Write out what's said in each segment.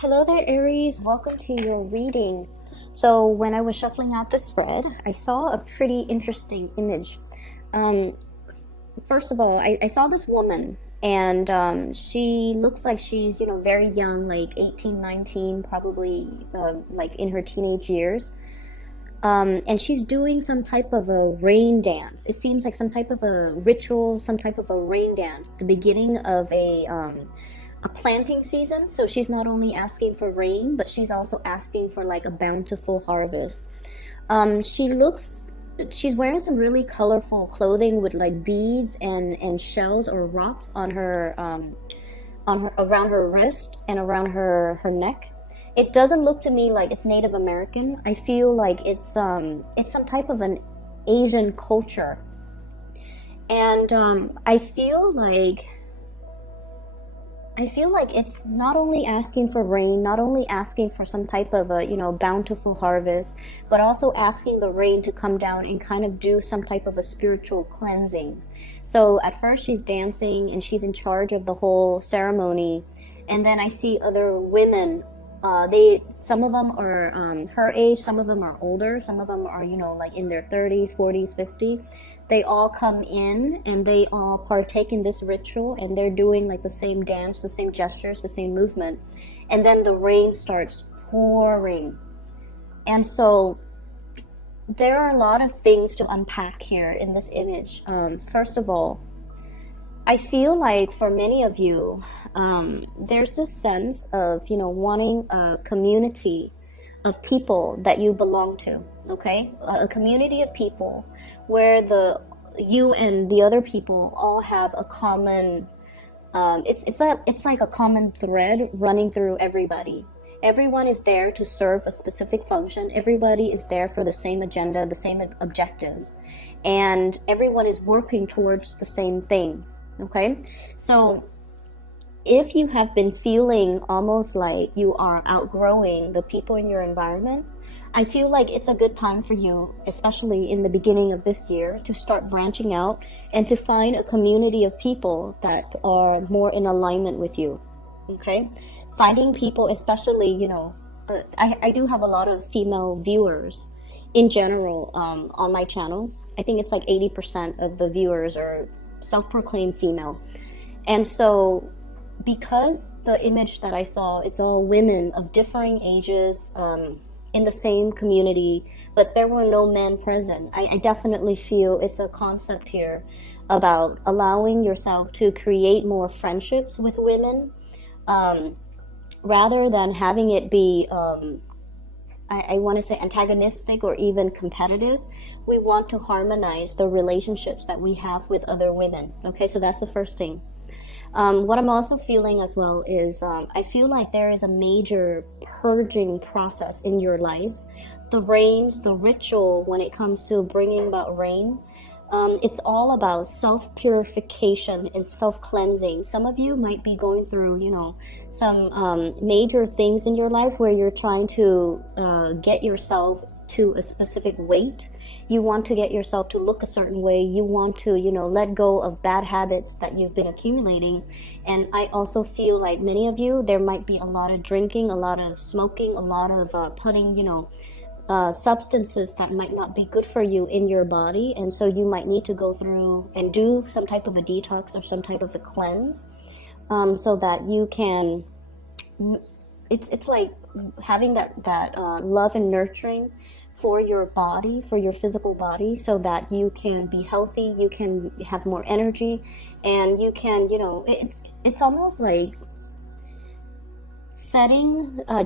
Hello there, Aries. Welcome to your reading. So when I was shuffling out the spread, I saw a pretty interesting image. Um, First of all, I saw this woman, and she looks like she's, very young, like 18, 19, probably like in her teenage years. And she's doing some type of a rain dance. It seems like some type of a ritual, some type of a rain dance, the beginning of a planting season. So she's not only asking for rain, but she's also asking for like a bountiful harvest. She looks, she's wearing some really colorful clothing with like beads and shells or rocks on her around her wrist and around her neck. It doesn't look to me like it's Native American. I feel like it's some type of an Asian culture, and I feel like it's not only asking for rain, not only asking for some type of a, bountiful harvest, but also asking the rain to come down and kind of do some type of a spiritual cleansing. So at first she's dancing and she's in charge of the whole ceremony. And then I see other women. Some of them are her age, some of them are older, some of them are, like in their 30s, 40s, 50s. They all come in and they all partake in this ritual, and they're doing like the same dance, the same gestures, the same movement. And then the rain starts pouring. And so there are a lot of things to unpack here in this image. First of all, I feel like for many of you, there's this sense of, wanting a community of people that you belong to, okay? A community of people where you and the other people all have a common, it's like a common thread running through everybody. Everyone is there to serve a specific function. Everybody is there for the same agenda, the same objectives, and everyone is working towards the same things. Okay, so if you have been feeling almost like you are outgrowing the people in your environment, I feel like it's a good time for you, especially in the beginning of this year, to start branching out and to find a community of people that are more in alignment with you. Okay, finding people, especially, I do have a lot of female viewers in general on my channel. I think it's like 80% of the viewers are self-proclaimed female. And so because the image that I saw, it's all women of differing ages in the same community, but there were no men present. I definitely feel it's a concept here about allowing yourself to create more friendships with women, rather than having it be I want to say antagonistic or even competitive. We want to harmonize the relationships that we have with other women. Okay, so that's the first thing. What I'm also feeling as well is I feel like there is a major purging process in your life. The rains, the ritual when it comes to bringing about rain, it's all about self-purification and self-cleansing. Some of you might be going through, some major things in your life where you're trying to get yourself to a specific weight. You want to get yourself to look a certain way. You want to, let go of bad habits that you've been accumulating. And I also feel like many of you, there might be a lot of drinking, a lot of smoking, a lot of putting, substances that might not be good for you in your body, and so you might need to go through and do some type of a detox or some type of a cleanse, so that you can. It's like having that love and nurturing for your body, for your physical body, so that you can be healthy, you can have more energy, and you can, it's almost like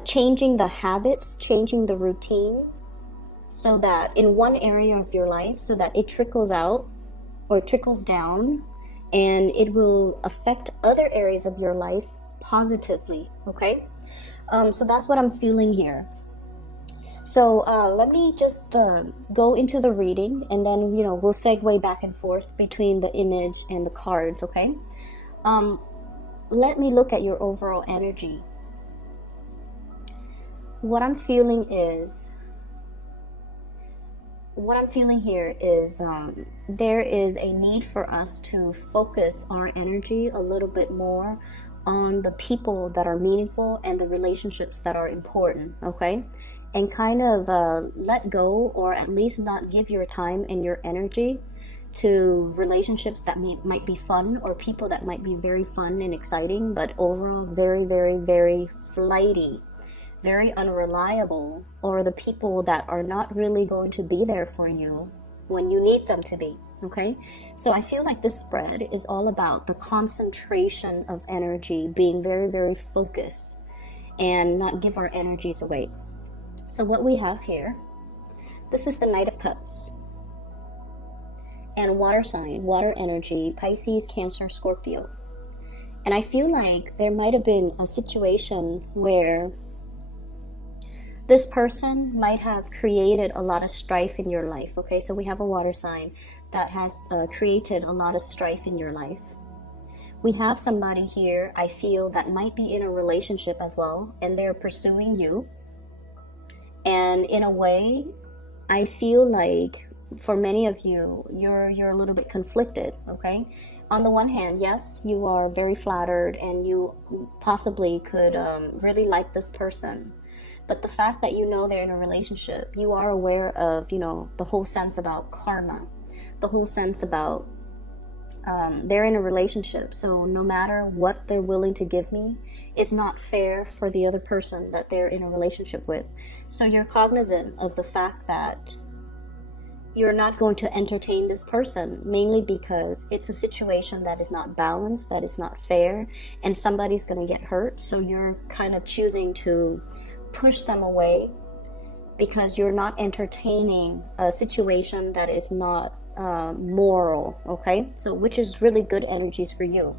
changing the habits, changing the routines, so that in one area of your life, so that it trickles out or it trickles down, and it will affect other areas of your life positively. Okay, so that's what I'm feeling here. So let me just go into the reading, and then we'll segue back and forth between the image and the cards. Okay, let me look at your overall energy. What I'm feeling here is there is a need for us to focus our energy a little bit more on the people that are meaningful and the relationships that are important, okay? And kind of let go, or at least not give your time and your energy to relationships that might be fun, or people that might be very fun and exciting, but overall very, very, very flighty, very unreliable, or the people that are not really going to be there for you when you need them to be, okay? So I feel like this spread is all about the concentration of energy, being very, very focused and not give our energies away. So what we have here, this is the Knight of Cups. And water sign, water energy, Pisces, Cancer, Scorpio. And I feel like there might have been a situation where this person might have created a lot of strife in your life, okay? So we have a water sign that has created a lot of strife in your life. We have somebody here, I feel, that might be in a relationship as well, and they're pursuing you. And in a way, I feel like for many of you, you're a little bit conflicted, okay? On the one hand, yes, you are very flattered and you possibly could really like this person. But the fact that you know they're in a relationship, you are aware of, you know, the whole sense about karma, the whole sense about they're in a relationship. So no matter what they're willing to give me, it's not fair for the other person that they're in a relationship with. So you're cognizant of the fact that you're not going to entertain this person, mainly because it's a situation that is not balanced, that is not fair, and somebody's going to get hurt. So you're kind of choosing to push them away because you're not entertaining a situation that is not moral, okay? So which is really good energies for you.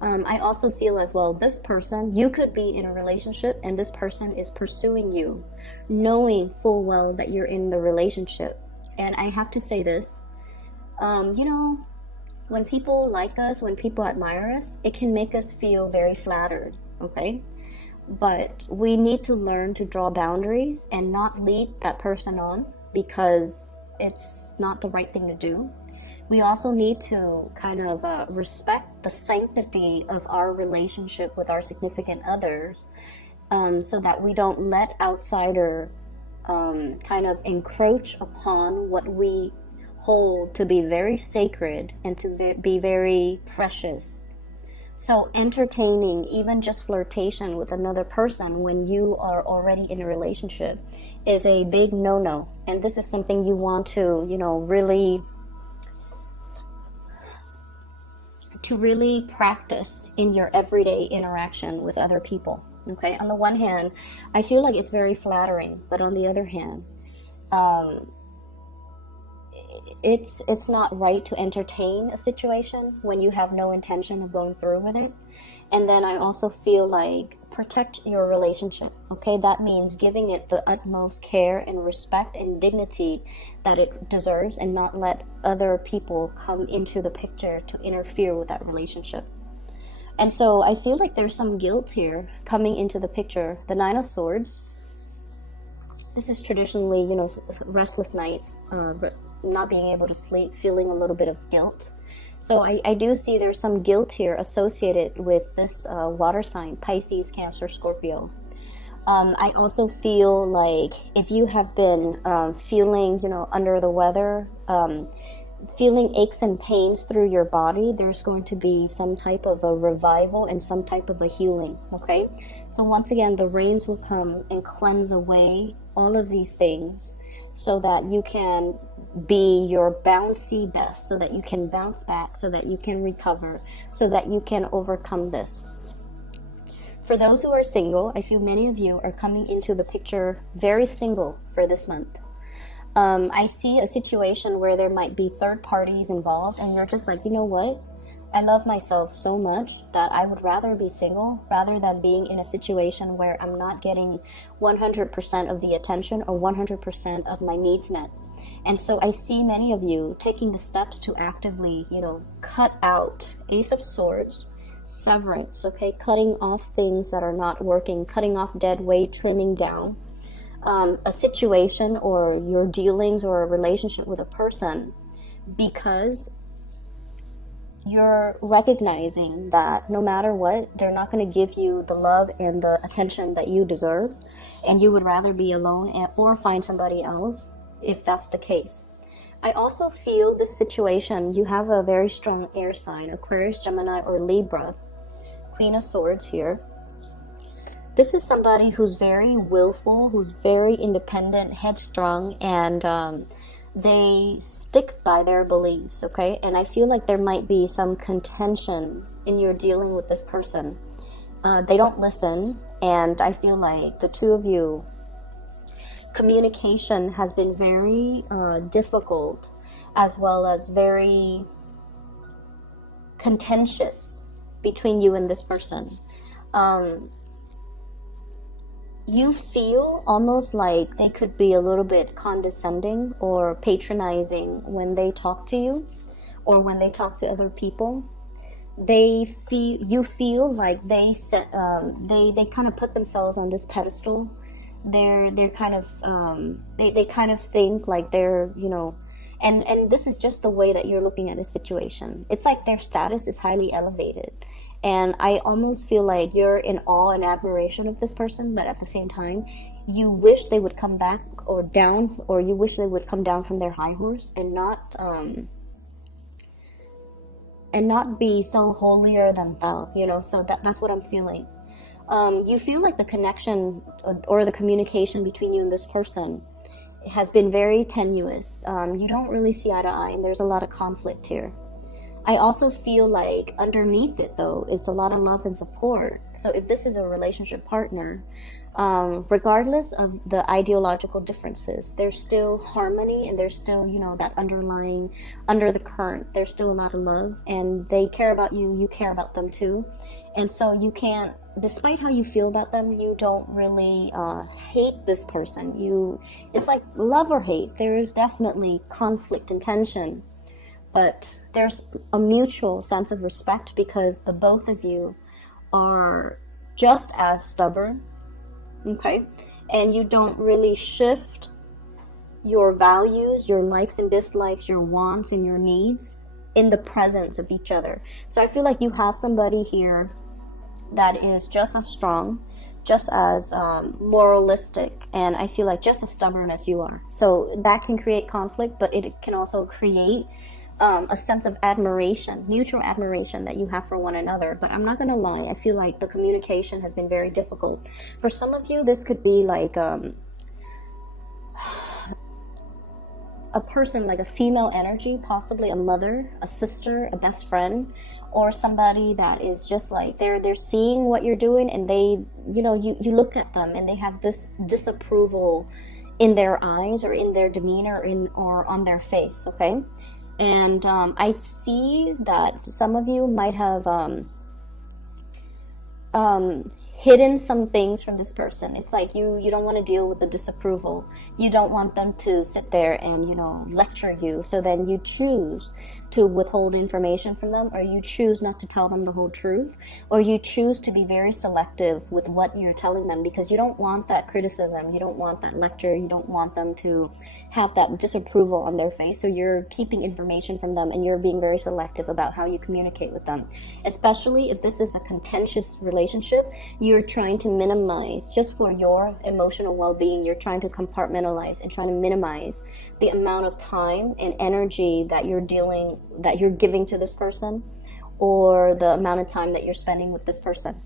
I also feel as well, this person, you could be in a relationship and this person is pursuing you, knowing full well that you're in the relationship. And I have to say this, you know, when people like us, when people admire us, it can make us feel very flattered, okay? But we need to learn to draw boundaries and not lead that person on because it's not the right thing to do. We also need to kind of respect the sanctity of our relationship with our significant others, so that we don't let outsider kind of encroach upon what we hold to be very sacred and to be very precious. So entertaining, even just flirtation with another person when you are already in a relationship is a big no-no. And this is something you want to, you know, really practice in your everyday interaction with other people. Okay, on the one hand, I feel like it's very flattering, but on the other hand, it's not right to entertain a situation when you have no intention of going through with it. And then I also feel like protect your relationship, okay? That means giving it the utmost care and respect and dignity that it deserves, and not let other people come into the picture to interfere with that relationship. And so I feel like there's some guilt here coming into the picture. The Nine of Swords, this is traditionally, you know, restless nights, not being able to sleep, feeling a little bit of guilt. So I do see there's some guilt here associated with this water sign, Pisces, Cancer, Scorpio. I also feel like if you have been feeling, you know, under the weather, feeling aches and pains through your body, there's going to be some type of a revival and some type of a healing, okay? So once again, the rains will come and cleanse away all of these things so that you can be your bouncy best, so that you can bounce back, so that you can recover, so that you can overcome this. For those who are single, I feel many of you are coming into the picture very single for this month. I see a situation where there might be third parties involved and you're just like, you know what? I love myself so much that I would rather be single rather than being in a situation where I'm not getting 100% of the attention or 100% of my needs met. And so I see many of you taking the steps to actively, you know, cut out Ace of Swords, severance, okay? Cutting off things that are not working, cutting off dead weight, trimming down. A situation or your dealings or a relationship with a person, because you're recognizing that no matter what, they're not going to give you the love and the attention that you deserve, and you would rather be alone or find somebody else if that's the case. I also feel this situation, you have a very strong air sign, Aquarius, Gemini, or Libra, Queen of Swords here. This is somebody who's very willful, who's very independent, headstrong, and they stick by their beliefs, okay? And I feel like there might be some contention in your dealing with this person. They don't listen, and I feel like the two of you, communication has been very difficult, as well as very contentious between you and this person. You feel almost like they could be a little bit condescending or patronizing when they talk to you or when they talk to other people. You feel like they kind of put themselves on this pedestal. They're kind of they kind of think like they're, you know, and this is just the way that you're looking at the situation. It's like their status is highly elevated. And I almost feel like you're in awe and admiration of this person, but at the same time, you wish they would come back or down, or you wish they would come down from their high horse and not be so holier than thou, you know. So that's what I'm feeling. You feel like the connection or the communication between you and this person has been very tenuous. You don't really see eye to eye, and there's a lot of conflict here. I also feel like underneath it, though, is a lot of love and support. So if this is a relationship partner, regardless of the ideological differences, there's still harmony, and there's still, you know, that underlying, under the current, there's still a lot of love, and they care about you, you care about them too. And so you can't, despite how you feel about them, you don't really hate this person. It's like love or hate. There is definitely conflict and tension. But there's a mutual sense of respect because the both of you are just as stubborn, okay? And you don't really shift your values, your likes and dislikes, your wants and your needs in the presence of each other. So I feel like you have somebody here that is just as strong, just as moralistic, and I feel like just as stubborn as you are. So that can create conflict, but it can also create a sense of admiration, mutual admiration that you have for one another. But I'm not gonna lie, I feel like the communication has been very difficult. For some of you, this could be like a person, like a female energy, possibly a mother, a sister, a best friend, or somebody that is just like they're seeing what you're doing, and they, you know, you look at them and they have this disapproval in their eyes or in their demeanor or on their face, okay? And I see that some of you might have hidden some things from this person. It's like you don't want to deal with the disapproval. You don't want them to sit there and, you know, lecture you. So then you choose to withhold information from them, or you choose not to tell them the whole truth, or you choose to be very selective with what you're telling them because you don't want that criticism, you don't want that lecture, you don't want them to have that disapproval on their face. So you're keeping information from them and you're being very selective about how you communicate with them. Especially if this is a contentious relationship, you're trying to minimize, just for your emotional well-being, you're trying to compartmentalize and trying to minimize the amount of time and energy that you're giving to this person, or the amount of time that you're spending with this person.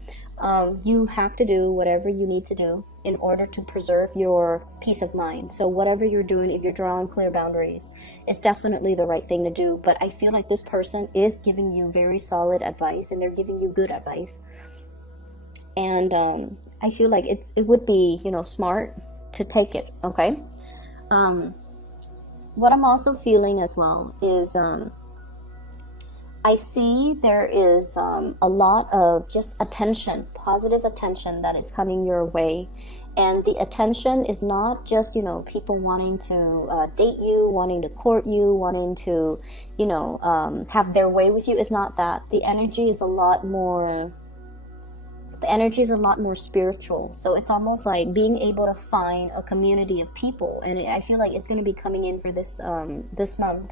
You have to do whatever you need to do in order to preserve your peace of mind. So whatever you're doing, if you're drawing clear boundaries, it's definitely the right thing to do. But I feel like this person is giving you very solid advice, and they're giving you good advice. And I feel like it would be, you know, smart to take it, okay? What I'm also feeling as well is I see there is a lot of just attention, positive attention that is coming your way. And the attention is not just, you know, people wanting to date you, wanting to court you, wanting to, you know, have their way with you. It's not that. The energy is a lot more the energy is a lot more spiritual. So it's almost like being able to find a community of people, and I feel like it's going to be coming in for this this month,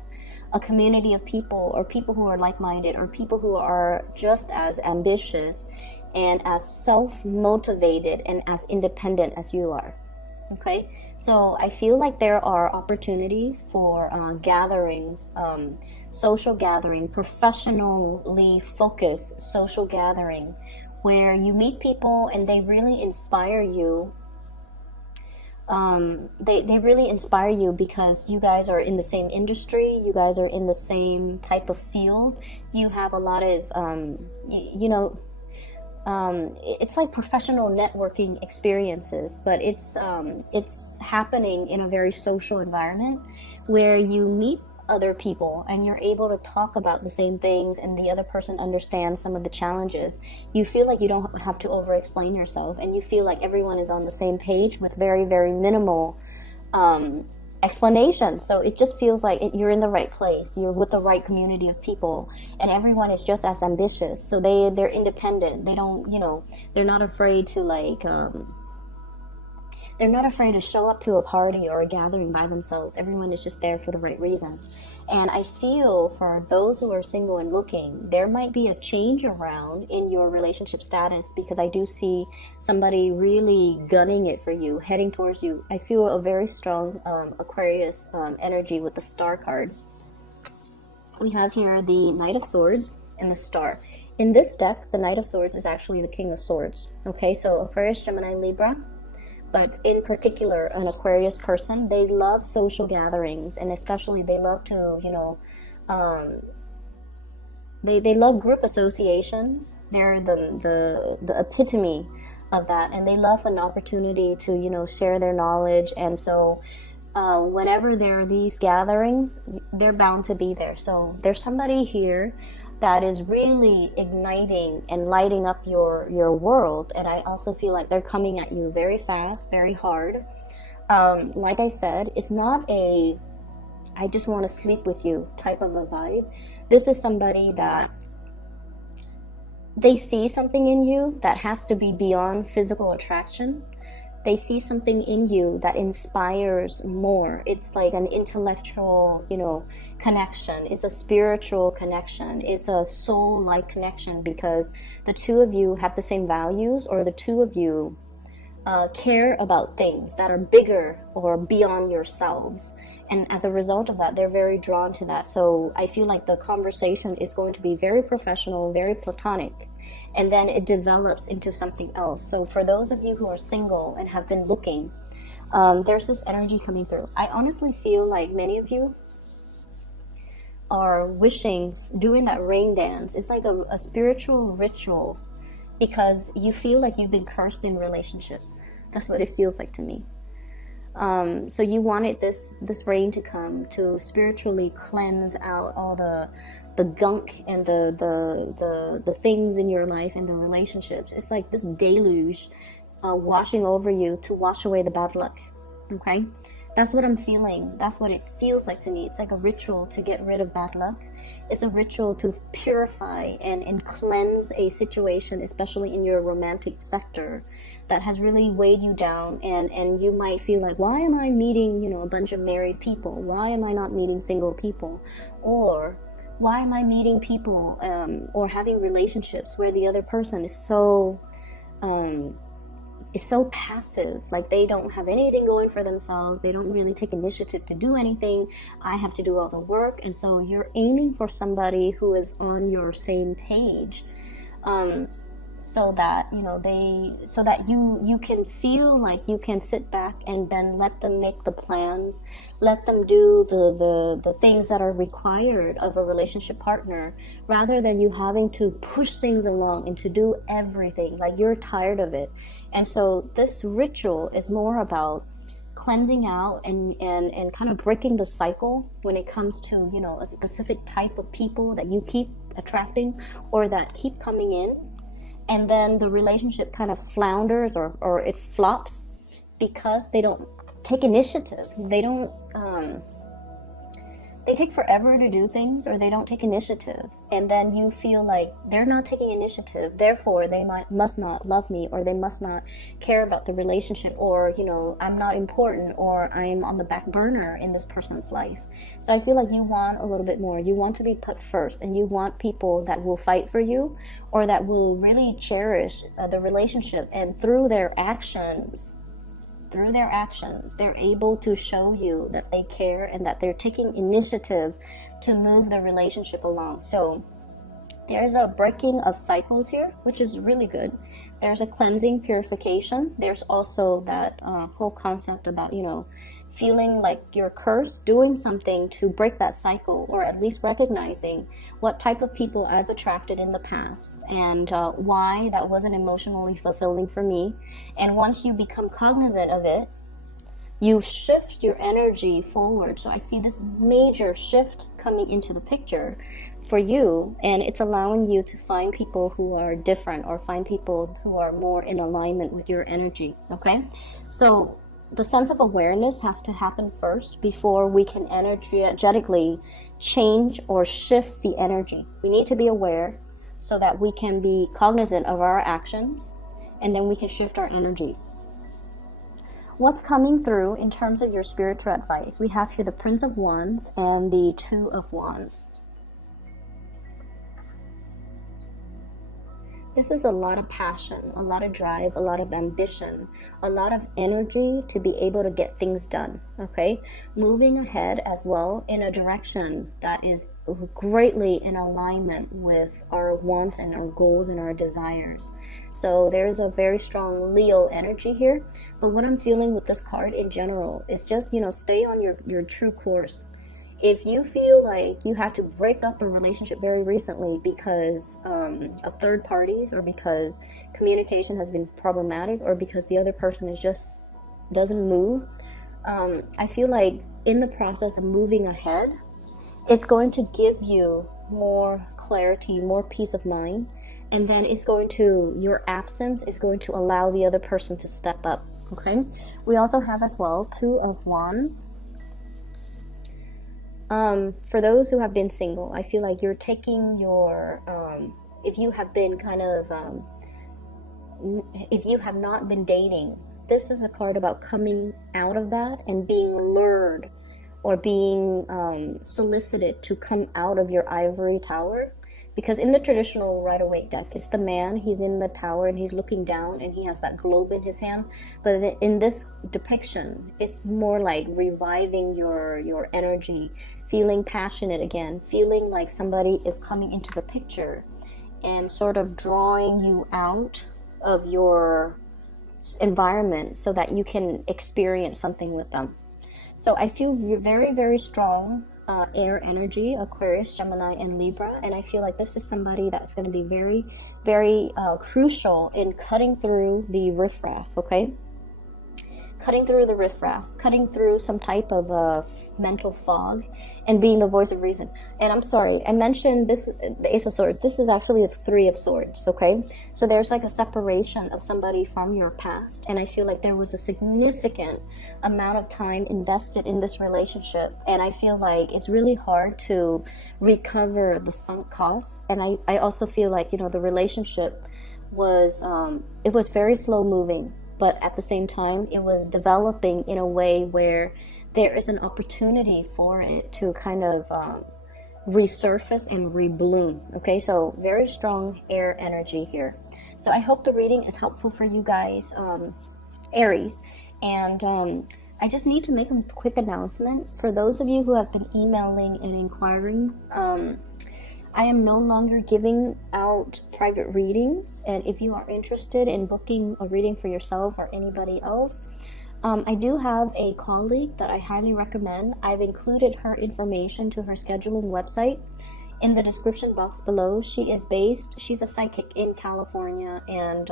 a community of people, or people who are like-minded, or people who are just as ambitious and as self-motivated and as independent as you are. Okay, so I feel like there are opportunities for gatherings, social gathering, professionally focused social gathering, where you meet people and they really inspire you. They really inspire you because you guys are in the same industry, you guys are in the same type of field, you have a lot of, it's like professional networking experiences, but it's happening in a very social environment where you meet other people and you're able to talk about the same things, and the other person understands some of the challenges. You feel like you don't have to over explain yourself, and you feel like everyone is on the same page with very, very minimal explanation. So it just feels like you're in the right place, you're with the right community of people, and everyone is just as ambitious. So they're independent, they don't, they're not afraid to they're not afraid to show up to a party or a gathering by themselves. Everyone is just there for the right reasons. And I feel for those who are single and looking, there might be a change around in your relationship status, because I do see somebody really gunning it for you, heading towards you. I feel a very strong Aquarius energy with the Star card. We have here the Knight of Swords and the Star. In this deck, the Knight of Swords is actually the King of Swords. Okay, so Aquarius, Gemini, Libra. But in particular, an Aquarius person, they love social gatherings, and especially they love to, they love group associations. They're the epitome of that, and they love an opportunity to, share their knowledge. And so whenever there are these gatherings, they're bound to be there. So there's somebody here that is really igniting and lighting up your world. And I also feel like they're coming at you very fast, very hard. Like I said, it's not a I just want to sleep with you type of a vibe. This is somebody that they see something in you that has to be beyond physical attraction. They see something in you that inspires more. It's like an intellectual, connection. It's a spiritual connection. It's a soul-like connection, because the two of you have the same values, or the two of you care about things that are bigger or beyond yourselves. And as a result of that, they're very drawn to that. So I feel like the conversation is going to be very professional, very platonic, and then it develops into something else. So for those of you who are single and have been looking, there's this energy coming through. I honestly feel like many of you are wishing, doing that rain dance. It's like a spiritual ritual, because you feel like you've been cursed in relationships. That's what it feels like to me. So you wanted this rain to come to spiritually cleanse out all the gunk and the things in your life and the relationships. It's like this deluge washing over you to wash away the bad luck. Okay, that's what I'm feeling. That's what it feels like to me. It's like a ritual to get rid of bad luck. It's a ritual to purify and cleanse a situation, especially in your romantic sector, that has really weighed you down. And you might feel like, why am I meeting, a bunch of married people? Why am I not meeting single people? Or why am I meeting people or having relationships where the other person is so passive, like they don't have anything going for themselves, they don't really take initiative to do anything, I have to do all the work. And so you're aiming for somebody who is on your same page, so that you can feel like you can sit back and then let them make the plans, let them do the things that are required of a relationship partner, rather than you having to push things along and to do everything. Like, you're tired of it. And so this ritual is more about cleansing out and kind of breaking the cycle when it comes to a specific type of people that you keep attracting or that keep coming in. And then the relationship kind of flounders or it flops because they don't take initiative. They don't they take forever to do things, or they don't take initiative, and then you feel like they're not taking initiative, therefore they must not love me, or they must not care about the relationship, or I'm not important, or I'm on the back burner in this person's life. So I feel like you want a little bit more. You want to be put first, and you want people that will fight for you, or that will really cherish the relationship, and through their actions, they're able to show you that they care and that they're taking initiative to move the relationship along. So there's a breaking of cycles here, which is really good. There's a cleansing, purification. There's also that whole concept about, feeling like you're cursed, doing something to break that cycle, or at least recognizing what type of people I've attracted in the past, and why that wasn't emotionally fulfilling for me. And once you become cognizant of it, you shift your energy forward. So I see this major shift coming into the picture for you, and it's allowing you to find people who are different, or find people who are more in alignment with your energy. Okay, so the sense of awareness has to happen first before we can energetically change or shift the energy. We need to be aware so that we can be cognizant of our actions, and then we can shift our energies. What's coming through in terms of your spiritual advice? We have here the Prince of Wands and the Two of Wands. This is a lot of passion, a lot of drive, a lot of ambition, a lot of energy to be able to get things done, okay? Moving ahead as well in a direction that is greatly in alignment with our wants and our goals and our desires. So there's a very strong Leo energy here. But what I'm feeling with this card in general is just, stay on your true course. If you feel like you had to break up a relationship very recently because of third parties, or because communication has been problematic, or because the other person doesn't move, I feel like in the process of moving ahead, it's going to give you more clarity, more peace of mind, and then your absence is going to allow the other person to step up, okay? We also have as well Two of Wands. For those who have been single, I feel like you're taking your, if you have been if you have not been dating, this is a card about coming out of that and being lured, or being solicited to come out of your ivory tower. Because in the traditional Rider-Waite deck, it's the man, he's in the tower and he's looking down and he has that globe in his hand. But in this depiction, it's more like reviving your energy, feeling passionate again, feeling like somebody is coming into the picture and sort of drawing you out of your environment so that you can experience something with them. So I feel very, very strong air energy, Aquarius, Gemini, and Libra, and I feel like this is somebody that's going to be very, very crucial in cutting through the riffraff, okay? Cutting through the riffraff, cutting through some type of mental fog, and being the voice of reason. And I'm sorry, I mentioned this, the Ace of Swords. This is actually the Three of Swords, okay? So there's like a separation of somebody from your past, and I feel like there was a significant amount of time invested in this relationship, and I feel like it's really hard to recover the sunk costs. And I also feel like, the relationship was, it was very slow moving, but at the same time, it was developing in a way where there is an opportunity for it to kind of resurface and rebloom. Okay, so very strong air energy here. So I hope the reading is helpful for you guys, Aries. And I just need to make a quick announcement. For those of you who have been emailing and inquiring, I am no longer giving out private readings, and if you are interested in booking a reading for yourself or anybody else, I do have a colleague that I highly recommend. I've included her information to her scheduling website in the description box below. She's a psychic in California, and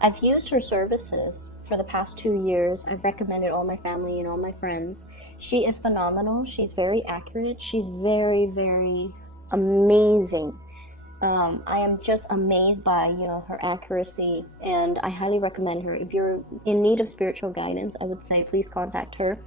I've used her services for the past 2 years. I've recommended all my family and all my friends. She is phenomenal. She's very accurate. She's very, very amazing. I am just amazed by her accuracy, and I highly recommend her. If you're in need of spiritual guidance, I would say please contact her.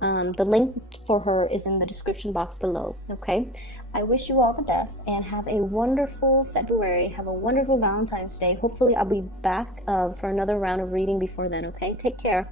The link for her is in the description box below. Okay, I wish you all the best and have a wonderful February. Have a wonderful Valentine's Day. Hopefully I'll be back for another round of reading before then. Okay, take care.